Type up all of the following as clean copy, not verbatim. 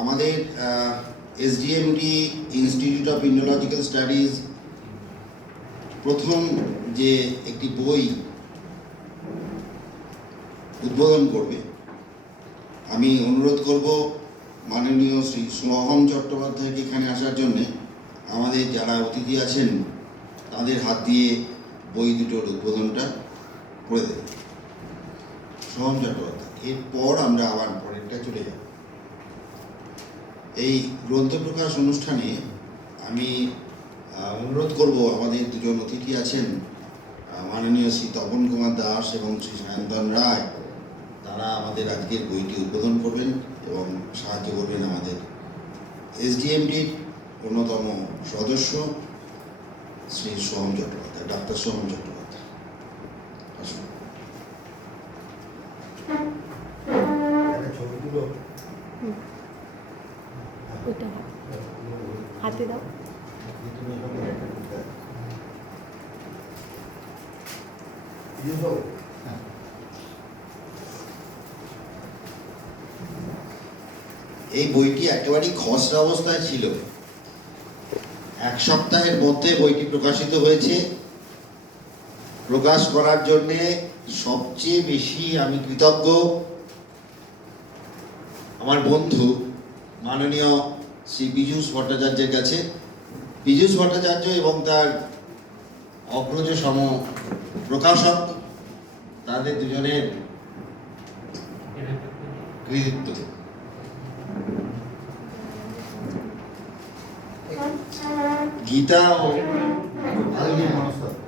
আমাদের এসডিএমডি institute of ইন্ডোলজিক্যাল studies প্রথম যে একটি বই উদ্বোধন করবে, আমি অনুরোধ করব মাননীয় শ্রী সোহম চট্টোপাধ্যায়কে এখানে আসার জন্যে। আমাদের যারা অতিথি আছেন তাদের হাত দিয়ে বই দুটোর উদ্বোধনটা করে দেবেন। সোহম চট্টোপাধ্যায়, এরপর আমরা আবার পরেরটা চলে যাব। এই গ্রন্থ প্রকাশ অনুষ্ঠানে আমি অনুরোধ করব, আমাদের দুজন অতিথি আছেন মাননীয় শ্রী তপন কুমার দাস এবং শ্রী সায়ন্তন রায়, তারা আমাদের আজকের বইটি উদ্বোধন করবেন এবং সাহায্য করবেন আমাদের এসডিএমডির অন্যতম সদস্য শ্রী সোহম চট্টোপাধ্যায়, ডাক্তার সোহম চট্টোপাধ্যায়। আসুন। হাতে দাও। এই বইটি একেবারেই খসড়া অবস্থায় ছিল। এক সপ্তাহের মধ্যে বইটি প্রকাশিত হয়েছে। প্রকাশ করার জন্যে সবচেয়ে বেশি আমি কৃতজ্ঞ আমার বন্ধু মাননীয় শ্রী পীযূষ ভট্টাচার্যের কাছে। পীযূষ ভট্টাচার্য এবং তার অগ্রজ সম প্রকাশক, তাদের দুজনের কৃতিত্ব। গীতা ও আধুনিক মনস্তত্ত্ব।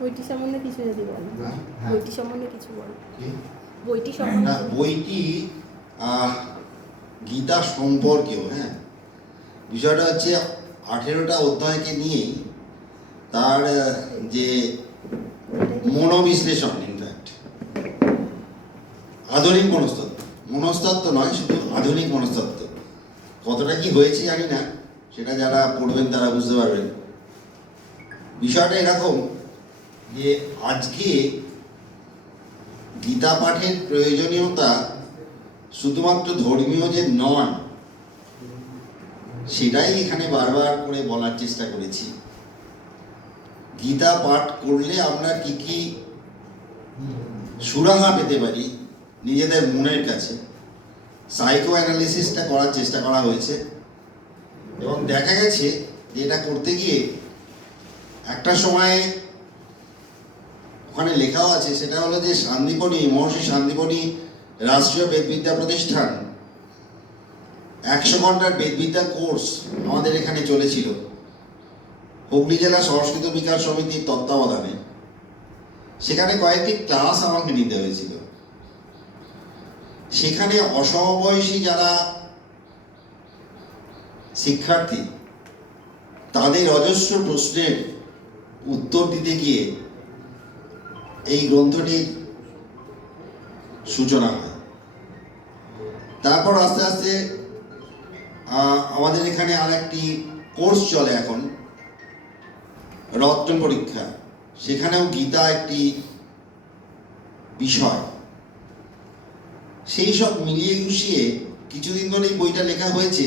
বইটি সম্বন্ধে কিছু যদি বলো। বইটি সম্বন্ধে কিছু বলো। বইটি না, সম্বন্ধে বইটি গীতা সম্পর্কেও। বিষয়টা হচ্ছে 18টা অধ্যায়কে নিয়েই তার যে মনোবিশ্লেষণ, ইনফ্যাক্ট আধুনিক মনস্তত্ত্ব, মনস্তত্ত্ব নয়, শুধু আধুনিক মনস্তত্ত্ব। কতটা কি হয়েছে জানি না, সেটা যারা পড়বেন তারা বুঝতে পারবেন। বিষয়টা এরকম যে আজকে গীতা পাঠের প্রয়োজনীয়তা শুধুমাত্র ধর্মীয় যে নয়, সেটাই এখানে বারবার করে বলার চেষ্টা করেছি। গীতা পাঠ করলে আমরা কি কি সুরাহা পেতে পারি নিজেদের মনের কাছে, সাইকো অ্যানালিসিসটা করার চেষ্টা করা হয়েছে। এবং দেখা গেছে যে এটা করতে গিয়ে একটা সময় ওখানে লেখাও আছে, সেটা হলো যে শান্তিপনী, মহর্ষি শান্তিপনী রাষ্ট্রীয় বেদবিদ্যা প্রতিষ্ঠান 100 ঘন্টার বেদবিদ্যা কোর্স আমাদের এখানে চলেছিল হুগলি জেলা সংস্কৃত বিকাশ সমিতির তত্ত্বাবধানে। সেখানে কয়েকটি ক্লাস আমাকে নিতে হয়েছিল। সেখানে অসমবয়সী যারা শিক্ষার্থী, তাদের অজস্র প্রশ্নের উত্তর দিতে গিয়ে এই গ্রন্থটির সূচনা হয়। তারপর আস্তে আস্তে আমাদের এখানে আরেকটি কোর্স চলে এখন, রত্ন পরীক্ষা। সেখানেও গীতা একটি বিষয়। সেই সব মিলিয়ে গুছিয়ে কিছুদিন ধরেই বইটা লেখা হয়েছে,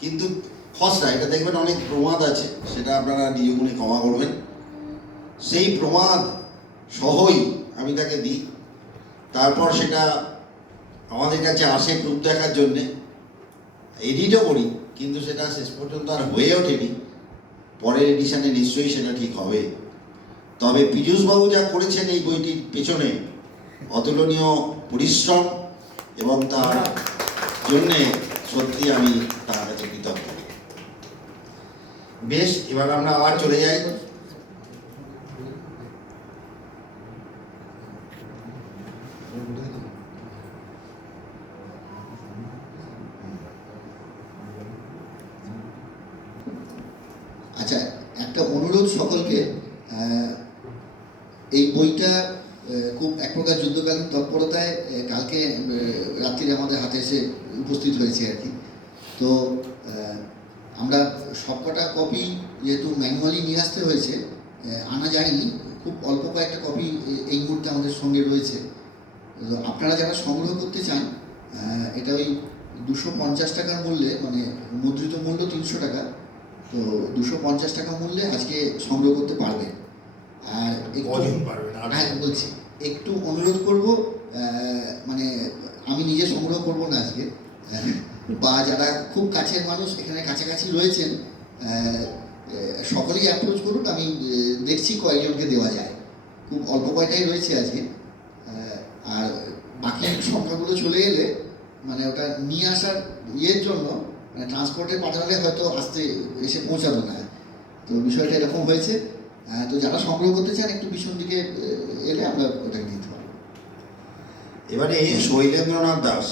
কিন্তু খসড়া। এটা দেখবেন অনেক প্রমাদ আছে, সেটা আপনারা নিজ গুণে ক্ষমা করবেন। সেই প্রমাদ সহই আমি তাকে দিই। তারপর সেটা আমাদের কাছে আসে প্রুফ দেখার জন্যে, এডিটও করি, কিন্তু সেটা শেষ পর্যন্ত আর হয়ে ওঠেনি। পরের এডিশনে নিশ্চয়ই সেটা ঠিক হবে। তবে পীযূষবাবু যা করেছেন এই বইটির পেছনে, অতুলনীয় পরিশ্রম, এবং তার জন্যে সত্যি আমি তার কাছে কৃতজ্ঞ। বেশ, এবার আমরা আবার চলে যাই। আচ্ছা, একটা অনুরোধ সকলকে, এই বইটা খুব এখন প্রকার যুদ্ধকালীন তৎপরতায় কালকে রাত্রিরে আমাদের হাতে এসে উপস্থিত হয়েছে আর কি। তো আমরা সবকটা কপি যেহেতু ম্যানুয়ালি নিয়ে আসতে হয়েছে, আনা যায়নি, খুব অল্প কয়েকটা কপি এই মুহূর্তে আমাদের সঙ্গে রয়েছে। তো আপনারা যারা সংগ্রহ করতে চান, এটা ওই 250 টাকার মূল্যে, মানে মুদ্রিত মূল্য 300 টাকা, তো 250 টাকা মূল্যে আজকে সংগ্রহ করতে পারবেন। আর হ্যাঁ বলছি, একটু অনুরোধ করব, মানে আমি নিজে সংগ্রহ করব না আজকে, বা যারা খুব কাছের মানুষ এখানে কাছাকাছি রয়েছেন সকলেই অ্যাপ্রোচ করুন। আমি দেখছি কয়েকজনকে দেওয়া যায়, খুব অল্প কয়টাই রয়েছে আজকে। আর বাকি সংখ্যাগুলো চলে এলে মানে ওটা নিয়ে আসার ইয়ের জন্য, মানে ট্রান্সপোর্টে পাঠালে হয়তো আসতে এসে পৌঁছাবে না, তো বিষয়টা এরকম হয়েছে। তো যারা সংগ্রহ করতে চান একটু পিছন দিকে এলে আমরা ওটাকে দিতে পারবো। এবারে শৈলেন্দ্রনাথ দাস